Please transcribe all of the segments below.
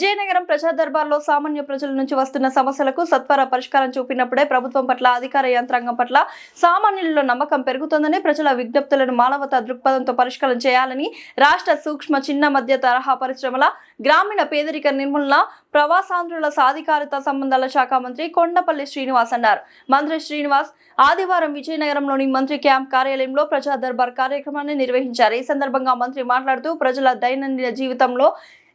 విజయనగరం ప్రజా దర్బార్లో సామాన్య ప్రజల నుంచి వస్తున్న సమస్యలకు సత్వర పరిష్కారం చూపినప్పుడే ప్రభుత్వం పట్ల అధికార యంత్రాంగం పట్ల సామాన్యులలో నమ్మకం పెరుగుతుందని ప్రజల విజ్ఞప్తులను మానవతా దృక్పథంతో పరిష్కారం చేయాలని రాష్ట్ర సూక్ష్మ చిన్న మధ్య తరహా పరిశ్రమల గ్రామీణ పేదరిక నిర్మూలన ప్రవాసాంధ్రుల సాధికారత సంబంధాల శాఖ మంత్రి కొండపల్లి శ్రీనివాస్ అన్నారు. మంత్రి శ్రీనివాస్ ఆదివారం విజయనగరంలోని మంత్రి క్యాంప్ కార్యాలయంలో ప్రజా దర్బార్ కార్యక్రమాన్ని నిర్వహించారు. ఈ సందర్భంగా మంత్రి మాట్లాడుతూ ప్రజల దైనందిన జీవితంలో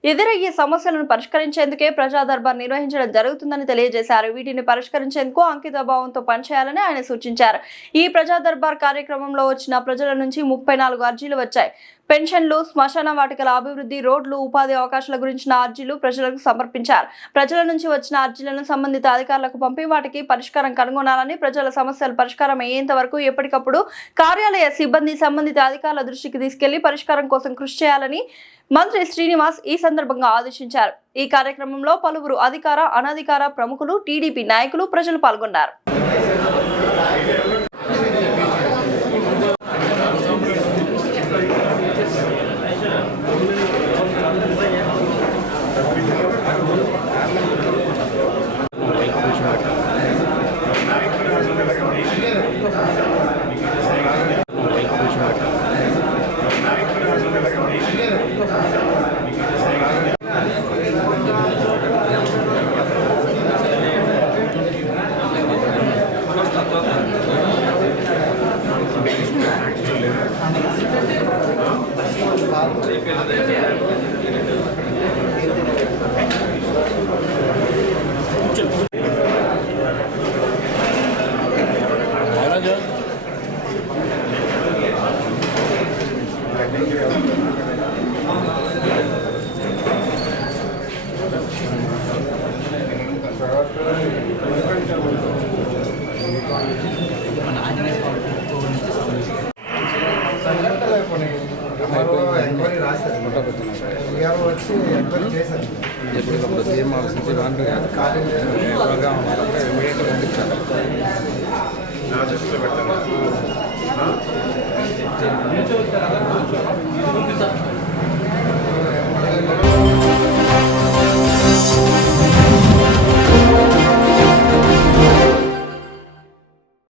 ఎదురయ్యే సమస్యలను పరిష్కరించేందుకే ప్రజా దర్బార్ నిర్వహించడం జరుగుతుందని తెలియజేశారు. వీటిని పరిష్కరించేందుకు అంకిత భావంతో పనిచేయాలని ఆయన సూచించారు. ఈ ప్రజా దర్బార్ కార్యక్రమంలో వచ్చిన ప్రజల నుంచి 34 అర్జీలు వచ్చాయి. పెన్షన్లు, శ్మశాన వాటికల అభివృద్ధి, రోడ్లు, ఉపాధి అవకాశాల గురించిన అర్జీలు ప్రజలకు సమర్పించారు. ప్రజల నుంచి వచ్చిన అర్జీలను సంబంధిత అధికారులకు పంపి వాటికి పరిష్కారం కనుగొనాలని, ప్రజల సమస్యలు పరిష్కారం అయ్యేంత వరకు ఎప్పటికప్పుడు కార్యాలయ సిబ్బంది సంబంధిత అధికారుల దృష్టికి తీసుకెళ్లి పరిష్కారం కోసం కృషి చేయాలని మంత్రి శ్రీనివాస్ ఈ సందర్భంగా ఆదేశించారు. ఈ కార్యక్రమంలో పలువురు అధికార, అనధికార ప్రముఖులు, టీడీపీ నాయకులు, ప్రజలు పాల్గొన్నారు. ఎప్పటికప్పుడు సీఎం ఆలోచించి ఎక్కువగా ఉన్నారంటే ఇమీడియట్గా పంపించాలి. నా దృష్టిలో పెట్టాలి.